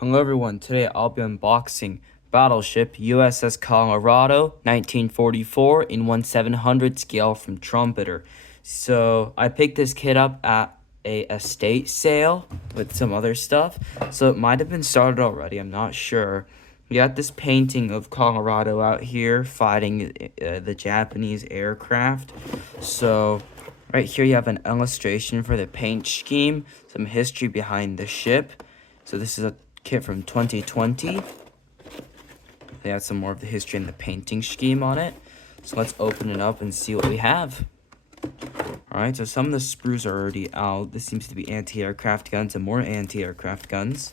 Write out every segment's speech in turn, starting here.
Hello everyone, today I'll be unboxing Battleship USS Colorado 1944 in 1/700 scale from Trumpeter. So I picked this kit up at a estate sale with some other stuff, so it might have been started already, I'm not sure. We got this painting of Colorado out here fighting the Japanese aircraft. So right here you have an illustration for the paint scheme, some history behind the ship. So this is a kit from 2020. They have some more of the history and the painting scheme on it. So let's open it up and see what we have. Alright, so some of the sprues are already out. This seems to be anti-aircraft guns and more anti-aircraft guns.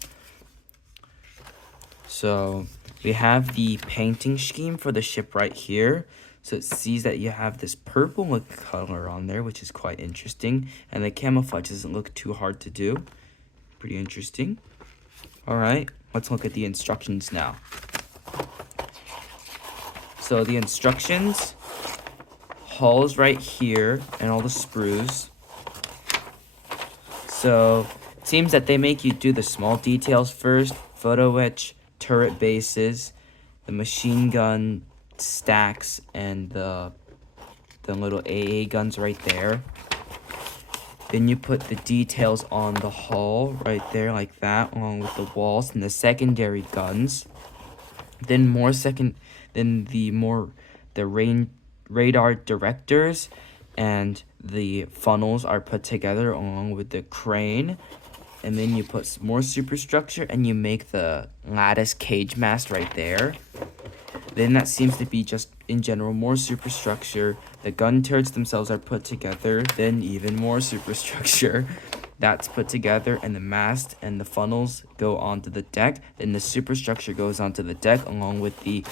So we have the painting scheme for the ship right here. So it sees that you have this purple look color on there, which is quite interesting. And the camouflage doesn't look too hard to do. Pretty interesting. Alright, let's look at the instructions now. So the instructions, hull's right here, and all the sprues. So it seems that they make you do the small details first, photo etch, turret bases, the machine gun stacks, and the little AA guns right there. Then you put the details on the hull right there like that, along with the walls and the secondary guns. Then the radar directors and the funnels are put together along with the crane. And then you put some more superstructure and you make the lattice cage mast right there. Then that seems to be just, in general, more superstructure. The gun turrets themselves are put together. Then even more superstructure. That's put together, and the mast and the funnels go onto the deck. Then the superstructure goes onto the deck along with the...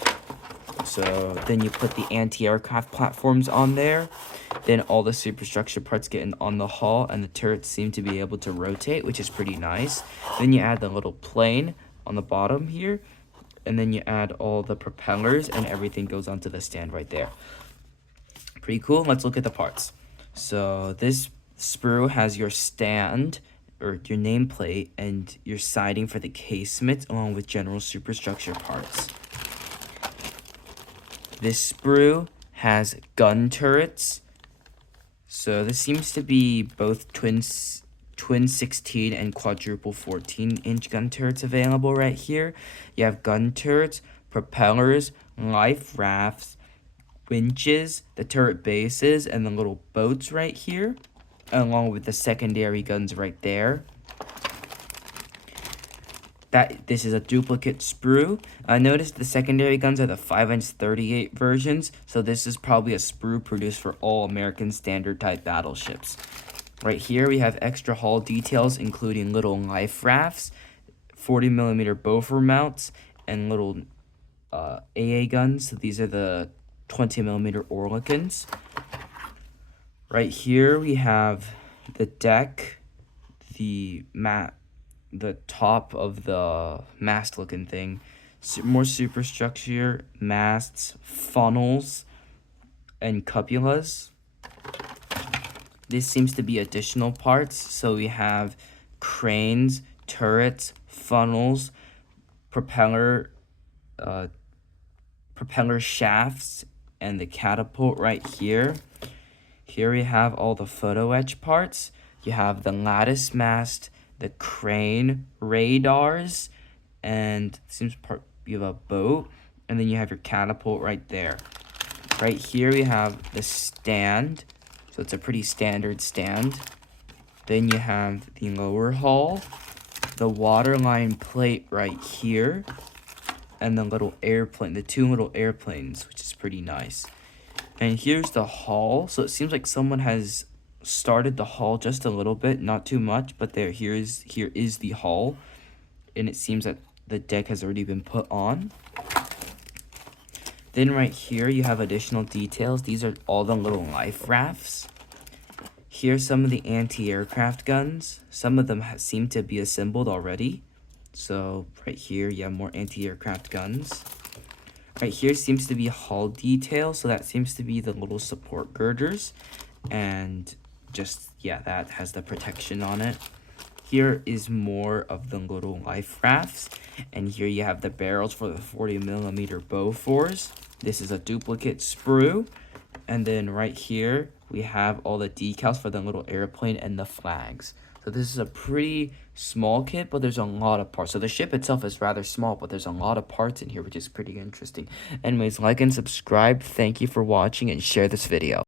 So then you put the anti-aircraft platforms on there. Then all the superstructure parts get on the hull, and the turrets seem to be able to rotate, which is pretty nice. Then you add the little plane on the bottom here. And then you add all the propellers, and everything goes onto the stand right there. Pretty cool. Let's look at the parts. So this sprue has your stand, or your nameplate, and your siding for the casement, along with general superstructure parts. This sprue has gun turrets. So this seems to be both twin 16 and quadruple 14-inch gun turrets available right here. You have gun turrets, propellers, life rafts, winches, the turret bases, and the little boats right here, along with the secondary guns right there. This is a duplicate sprue. I noticed the secondary guns are the 5-inch 38 versions, so this is probably a sprue produced for all American standard type battleships. Right here we have extra hull details, including little life rafts, 40mm Bofor mounts, and little AA guns. So these are the 20mm Oerlikons. Right here we have the deck, the top of the mast looking thing, more superstructure, masts, funnels, and cupolas. This seems to be additional parts. So we have cranes, turrets, funnels, propeller shafts, and the catapult right here. Here we have all the photo etch parts. You have the lattice mast, the crane, radars, and you have a boat, and then you have your catapult right there. Right here we have the stand. So it's a pretty standard stand. Then you have the lower hull, the waterline plate right here, and the little airplane, the two little airplanes, which is pretty nice. And here's the hull. So it seems like someone has started the hull just a little bit, not too much, but here is the hull, and it seems that the deck has already been put on. Then right here you have additional details. These are all the little life rafts. Here's some of the anti-aircraft guns. Some of them seem to be assembled already. So right here you have more anti-aircraft guns. Right here seems to be hull detail. So that seems to be the little support girders. And just, yeah, that has the protection on it. Here is more of the little life rafts. And here you have the barrels for the 40mm Bofors. This is a duplicate sprue. And then right here, we have all the decals for the little airplane and the flags. So this is a pretty small kit, but there's a lot of parts. So the ship itself is rather small, but there's a lot of parts in here, which is pretty interesting. Anyways, like and subscribe. Thank you for watching, and share this video.